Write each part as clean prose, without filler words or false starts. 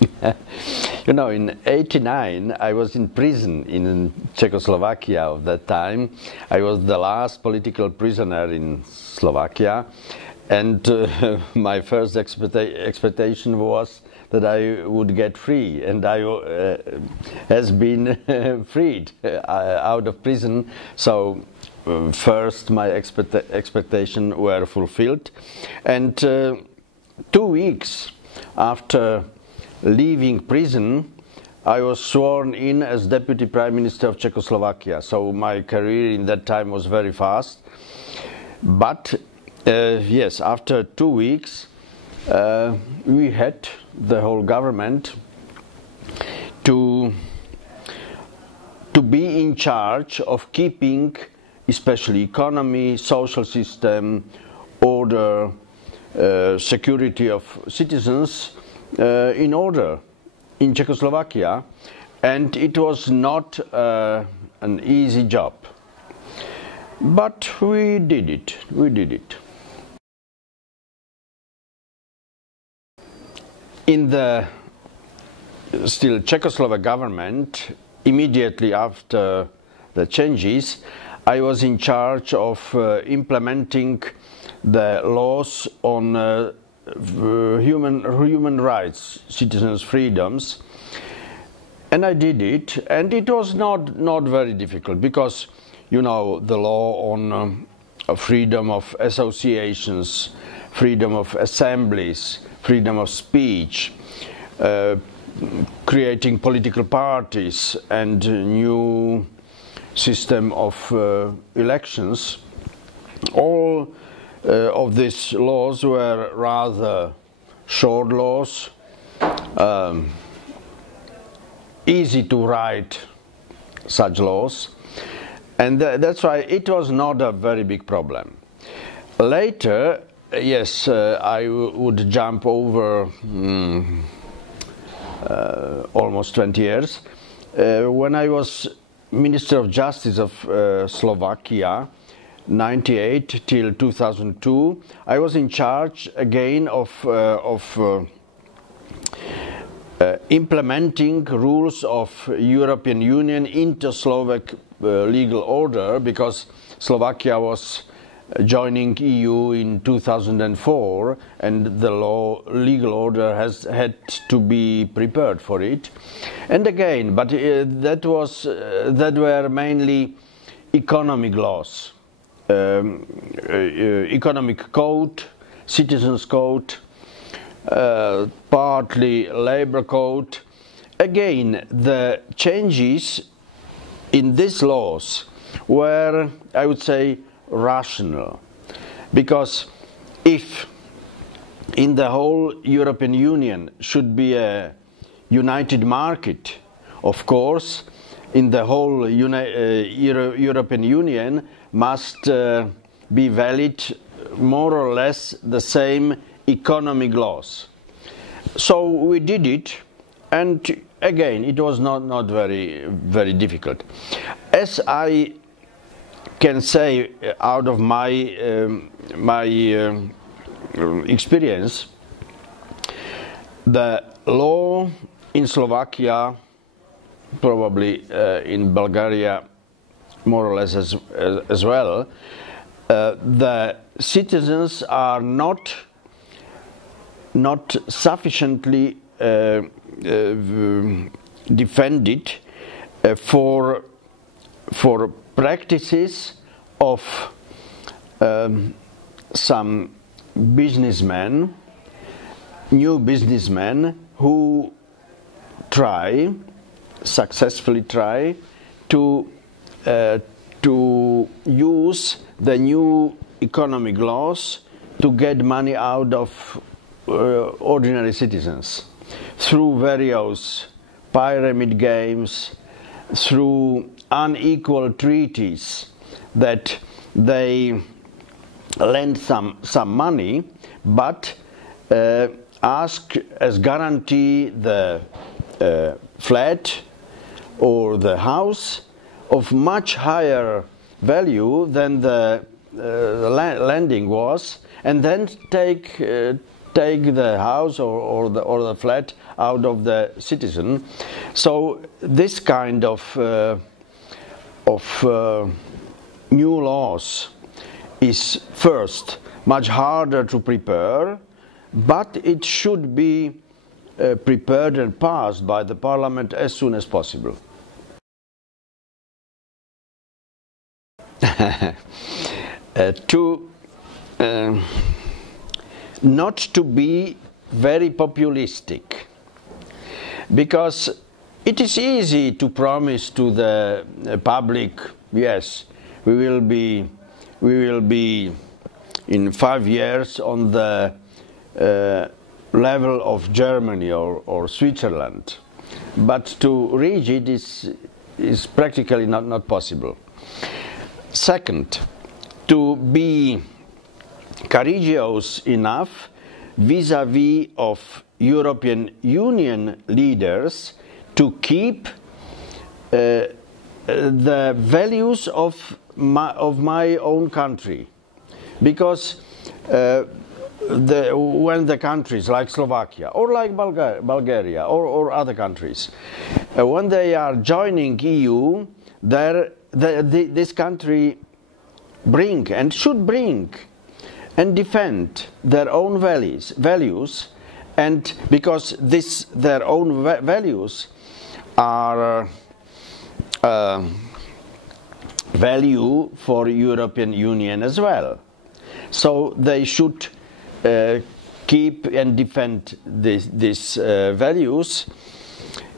You know, in '89, I was in prison in Czechoslovakia of that time. I was the last political prisoner in Slovakia, and my first expectation was that I would get free, and I has been freed out of prison. So first my expectations were fulfilled, and 2 weeks after leaving prison, I was sworn in as Deputy Prime Minister of Czechoslovakia. So my career in that time was very fast. But yes, after 2 weeks, we had the whole government to be in charge of keeping especially economy, social system, order, security of citizens in order in Czechoslovakia, and it was not an easy job, but we did it. In the still Czechoslovak government, immediately after the changes, I was in charge of implementing the laws on human rights, citizens' freedoms, and I did it, and it was not very difficult, because you know the law on freedom of associations, freedom of assemblies, freedom of speech, creating political parties, and new system of elections. All of these laws were rather short laws, easy to write such laws, and that's why it was not a very big problem. Later, yes, I would jump over almost 20 years. When I was Minister of Justice of Slovakia, 1998 till 2002, I was in charge again of implementing rules of European Union into Slovak legal order, because Slovakia was joining EU in 2004, and the legal order had to be prepared for it. And again, but that were mainly economic laws, economic code, citizens code, partly labor code. Again, the changes in these laws were, I would say, rational, because if in the whole European Union should be a united market, of course in the whole European Union must be valid more or less the same economic laws. So we did it, and again it was not very difficult. As I can say out of my experience, the law in Slovakia, probably in Bulgaria more or less as well, the citizens are not sufficiently defended for practices of some businessmen, new businessmen, who successfully try to use the new economic laws to get money out of ordinary citizens through various pyramid games, through unequal treaties, that they lend some money, but ask as guarantee the flat or the house of much higher value than the lending was, and then take take the house or the flat out of the citizen. So this kind of new laws is first much harder to prepare, but it should be prepared and passed by the parliament as soon as possible. Not to be very populistic, because it is easy to promise to the public, yes, we will be in 5 years on the level of Germany or Switzerland, but to reach it is practically not possible. Second, to be courageous enough vis-à-vis of European Union leaders to keep the values of my own country, because when the countries like Slovakia or like Bulgaria or other countries, when they are joining EU, this country bring and should bring and defend their own values, and because their own values are value for European Union as well. So they should keep and defend these values,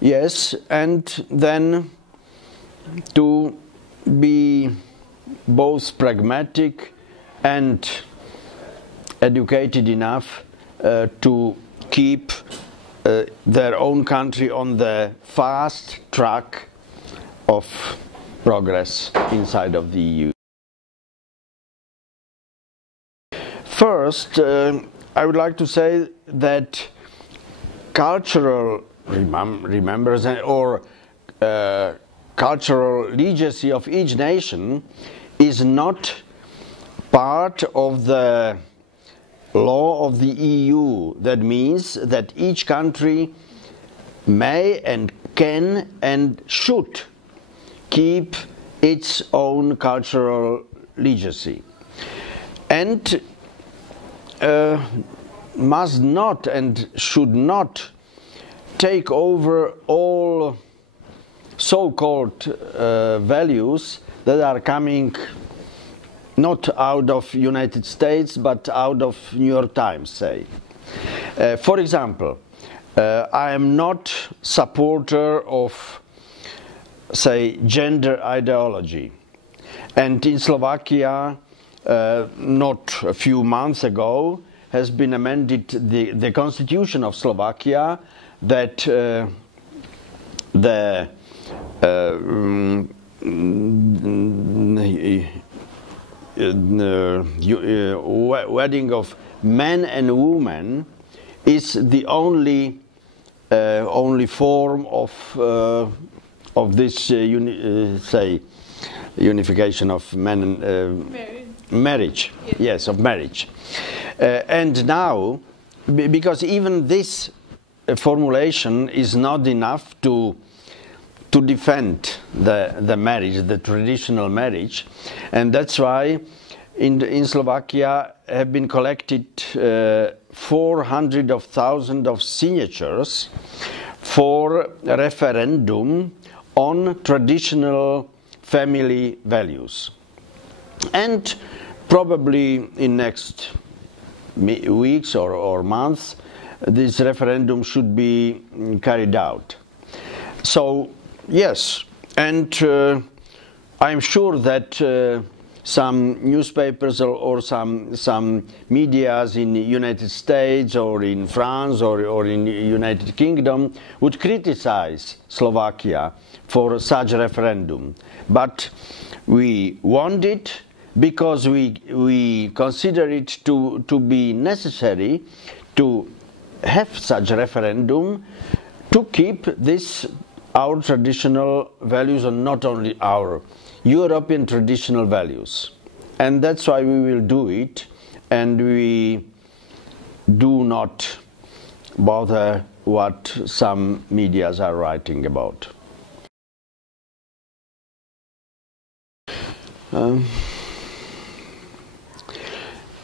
yes, and then to be both pragmatic and educated enough to keep their own country on the fast track of progress inside of the EU. First, I would like to say that cultural remembrance or cultural legacy of each nation is not part of the law of the EU. That means that each country may and can and should keep its own cultural legacy, and must not and should not take over all so-called values that are coming not out of United States but out of New York Times, say. For example, I am not supporter of, say, gender ideology, and in Slovakia not a few months ago has been amended the constitution of Slovakia that the wedding of men and women is the only form of this say unification of men and marriage. Yes, of marriage. And now, because even this formulation is not enough to defend the marriage, the traditional marriage, and that's why in Slovakia have been collected 400,000 of signatures for a referendum on traditional family values. And probably in next weeks or months, this referendum should be carried out. So, yes, and I'm sure that some newspapers or some medias in the United States or in France or in the United Kingdom would criticize Slovakia for such a referendum. But we want it because we consider it to be necessary to have such a referendum to keep our traditional values, and not only our European traditional values. And that's why we will do it, and we do not bother what some medias are writing about.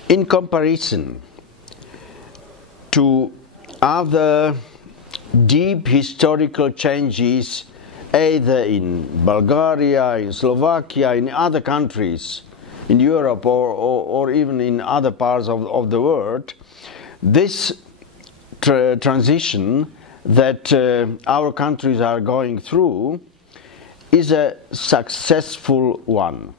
In comparison to other deep historical changes, either in Bulgaria, in Slovakia, in other countries, in Europe or even in other parts of the world, this transition that our countries are going through is a successful one.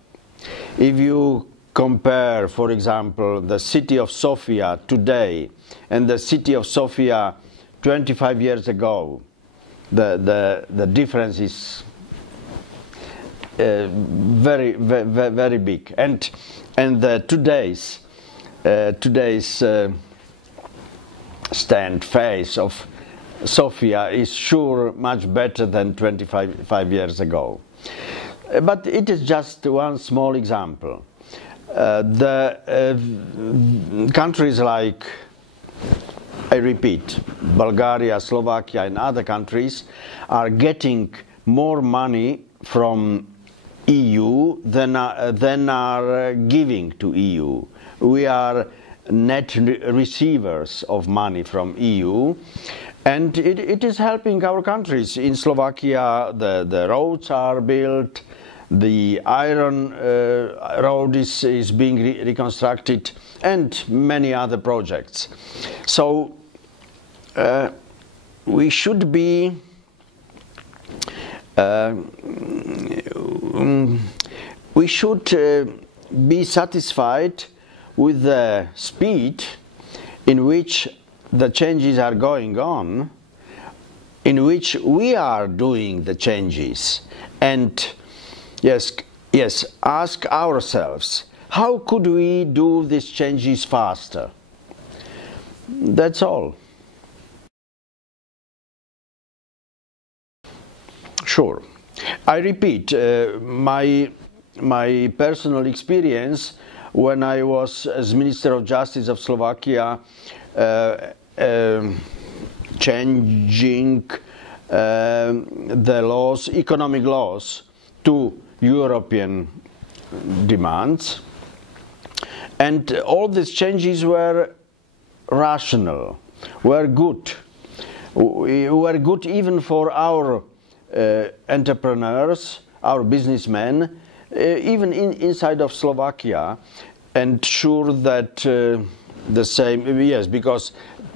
If you compare, for example, the city of Sofia today and the city of Sofia 25 years ago, the difference is very big. And today's face of Sofia is sure much better than 25 years ago. But it is just one small example. Countries like, I repeat, Bulgaria, Slovakia and other countries are getting more money from EU than are giving to EU. We are net receivers of money from EU, and it is helping our countries. In Slovakia, the roads are built, the iron road is being reconstructed, and many other projects. So we should be satisfied with the speed in which the changes are going on, in which we are doing the changes, and yes, ask ourselves, how could we do these changes faster? That's all. Sure. I repeat, my personal experience when I was as Minister of Justice of Slovakia, changing the laws, economic laws, to European demands, and all these changes were rational, were good even for our entrepreneurs, our businessmen, even inside of Slovakia, and sure that the same, yes, because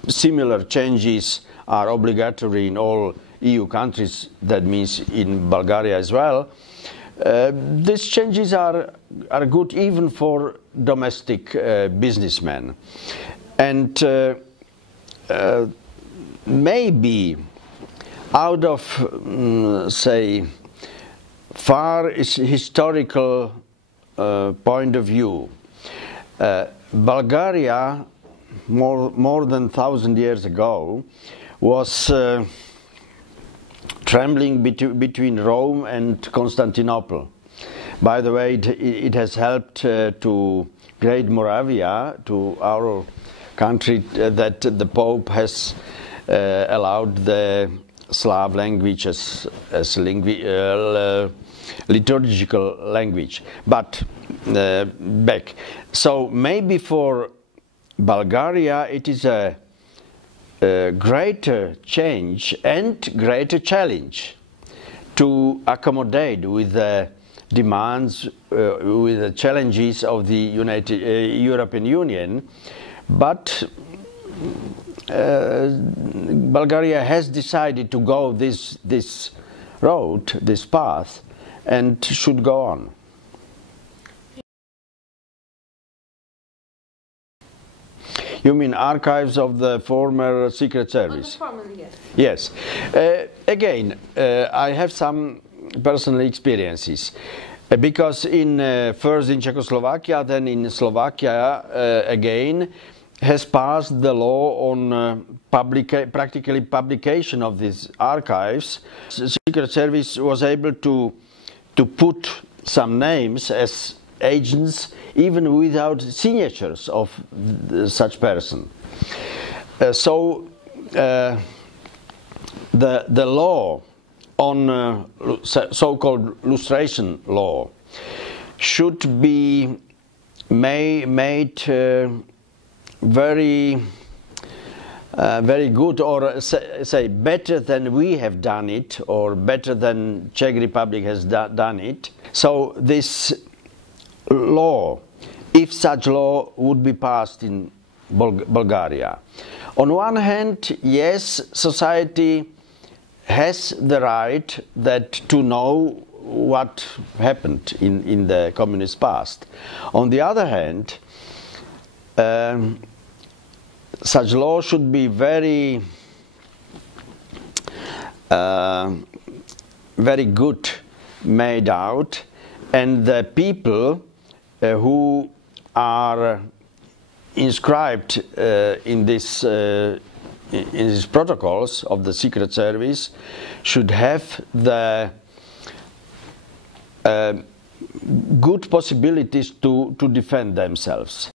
similar changes are obligatory in all EU countries, that means in Bulgaria as well. These changes are good even for domestic businessmen. And maybe out of, say, far historical point of view, Bulgaria, more than 1,000 years ago, was trembling between Rome and Constantinople. By the way, it has helped to Great Moravia, to our country, that the Pope has allowed the Slav language as liturgical language. But back. So maybe for Bulgaria it is a greater change and greater challenge to accommodate with the demands, with the challenges of the European Union. But Bulgaria has decided to go this road, this path, and should go on. You mean archives of the former Secret Service? Formerly, yes. Yes. Again, I have some personal experiences. Because first in Czechoslovakia, then in Slovakia again, has passed the law on practically publication of these archives. The Secret Service was able to put some names as agents even without signatures of such person. The law on so-called lustration law should be made very good, or say better than we have done it, or better than Czech Republic has done it. So this law, if such law would be passed in Bulgaria, on one hand, yes, society has the right to know what happened in the communist past. On the other hand, such law should be very good made out, and the people who are inscribed in these protocols of the Secret Service should have the good possibilities to defend themselves.